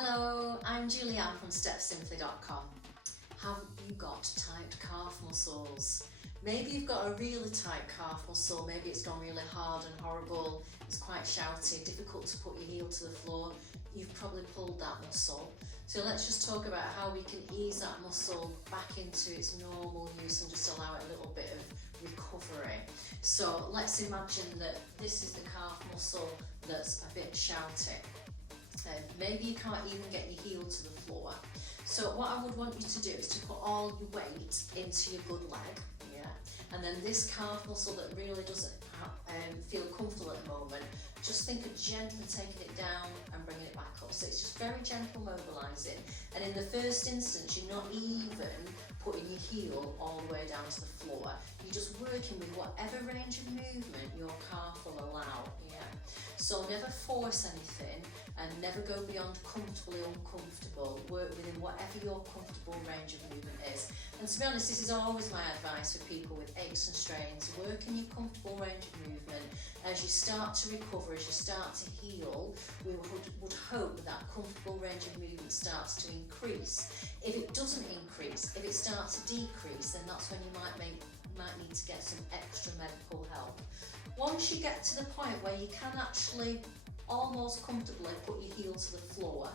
Hello, I'm Julianne from stepsimply.com. Have you got tight calf muscles? Maybe you've got a really tight calf muscle, maybe it's gone really hard and horrible, it's quite shouty, difficult to put your heel to the floor. You've probably pulled that muscle. So let's just talk about how we can ease that muscle back into its normal use and just allow it a little bit of recovery. So let's imagine that this is the calf muscle that's a bit shouty. Maybe you can't even get your heel to the floor. So what I would want you to do is to put all your weight into your good leg, and then this calf muscle that really doesn't feel comfortable at the moment, just think of gently taking it down and bringing it back up. So it's just very gentle mobilising, and in the first instance you're not even putting your heel all the way down to the floor. You're just working with whatever range of movement your calf will allow. So never force anything and never go beyond comfortably uncomfortable. Work within whatever your comfortable range of movement is. And to be honest, this is always my advice for people with aches and strains. Work in your comfortable range of movement. As you start to recover, as you start to heal, we would hope that comfortable range of movement starts to increase. If it doesn't increase, if it starts to decrease, then that's when you might need to get some extra medical help. Once you get to the point where you can actually almost comfortably put your heel to the floor,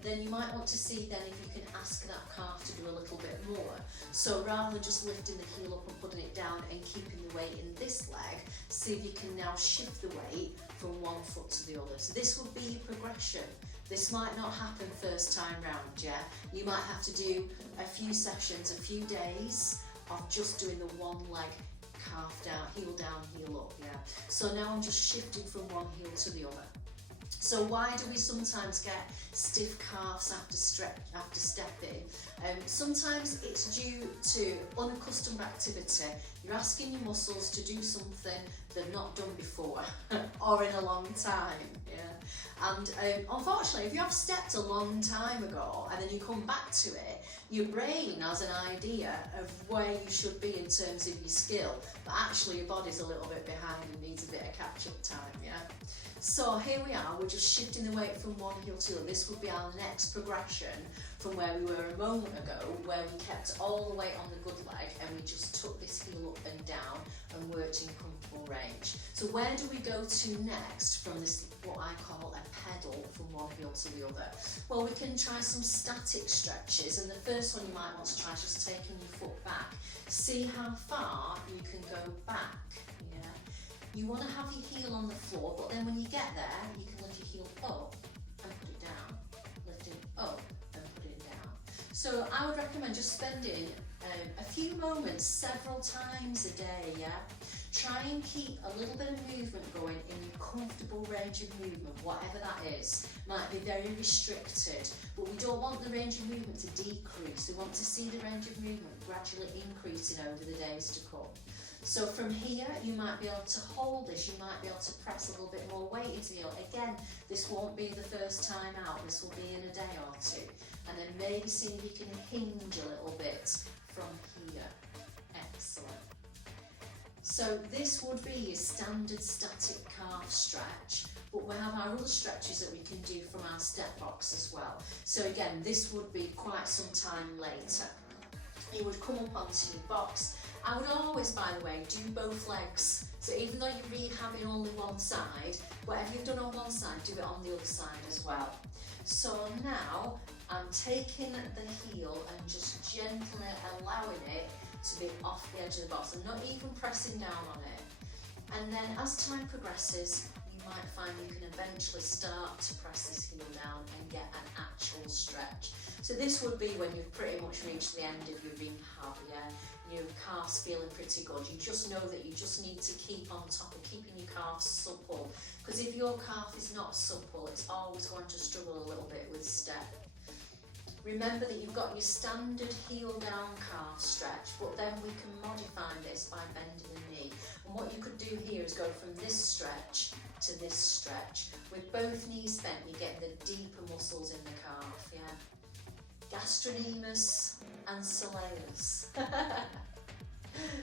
then you might want to see then if you can ask that calf to do a little bit more. So rather than just lifting the heel up and putting it down and keeping the weight in this leg, see if you can now shift the weight from one foot to the other. So this would be your progression. This might not happen first time round, You might have to do a few sessions, a few days of just doing the one leg, calf down, heel up, So now I'm just shifting from one heel to the other. So why do we sometimes get stiff calves after stepping? Sometimes it's due to unaccustomed activity. You're asking your muscles to do something they've not done before or in a long time. And unfortunately, if you have stepped a long time ago and then you come back to it, your brain has an idea of where you should be in terms of your skill, but actually your body's a little bit behind and needs a bit of catch-up time. So here we are, we're just shifting the weight from one heel to the other. This would be our next progression from where we were a moment ago, where we kept all the weight on the good leg and we just took this heel up and down and worked in comfortable range. So where do we go to next from this, what I call a pedal from one heel to the other? Well, we can try some static stretches, and the first one you might want to try is just taking your foot back. See how far you can go back. You want to have your heel on the floor, but then when you get there, you can lift your heel up and put it down. Lift it up and put it down. So I would recommend just spending a few moments several times a day, Try and keep a little bit of movement going in your comfortable range of movement, whatever that is. Might be very restricted, but we don't want the range of movement to decrease. We want to see the range of movement gradually increasing over the days to come. So from here, you might be able to hold this, you might be able to press a little bit more weight into the heel. Again, this won't be the first time out, this will be in a day or two. And then maybe see if you can hinge a little bit from here. Excellent. So this would be your standard static calf stretch, but we have our other stretches that we can do from our step box as well. So again, this would be quite some time later. You would come up onto your box. I would always, by the way, do both legs. So even though you're rehabbing only one side, whatever you've done on one side, do it on the other side as well. So now I'm taking the heel and just gently allowing it to be off the edge of the box. I'm not even pressing down on it. And then as time progresses, you might find you can eventually start to press this heel down and get an actual stretch. So this would be when you've pretty much reached the end of your rehab, Your calf's feeling pretty good. You just know that you just need to keep on top of keeping your calf supple, because if your calf is not supple, it's always going to struggle a little bit with step. Remember that you've got your standard heel down calf stretch, but then we can modify this by bending the knee. And what you could do here is go from this stretch to this stretch. With both knees bent, you get the deeper muscles in the calf, Gastrocnemius and soleus.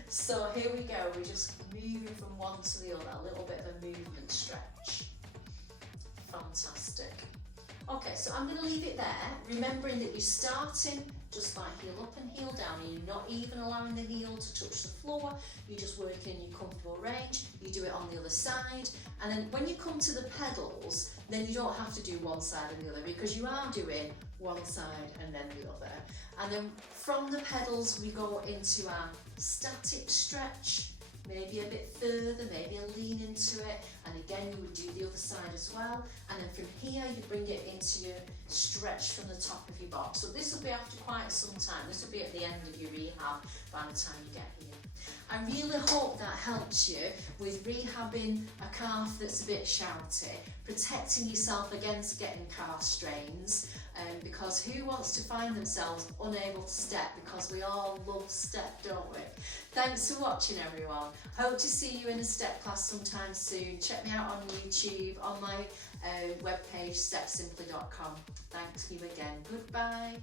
So here we go, we're just moving from one to the other, a little bit of a movement stretch. Fantastic. Okay, so I'm going to leave it there, remembering that you're starting just by heel up and heel down, and you're not even allowing the heel to touch the floor. You're just working in your comfortable range. You do it on the other side, and then when you come to the pedals, then you don't have to do one side and the other, because you are doing one side and then the other. And then from the pedals we go into our static stretch, maybe a bit further, maybe a lean into it, and again you would do the other side as well, and then from here you bring it into your stretch from the top of your box. So this will be after quite some time. This will be at the end of your rehab by the time you get here. I really hope that helps you with rehabbing a calf that's a bit shouty, protecting yourself against getting calf strains, because who wants to find themselves unable to step, because we all love step, don't we? Thanks for watching, everyone. Hope to see you in a step class sometime soon. Check me out on YouTube, on my webpage stepsimply.com. Thanks you again. Goodbye.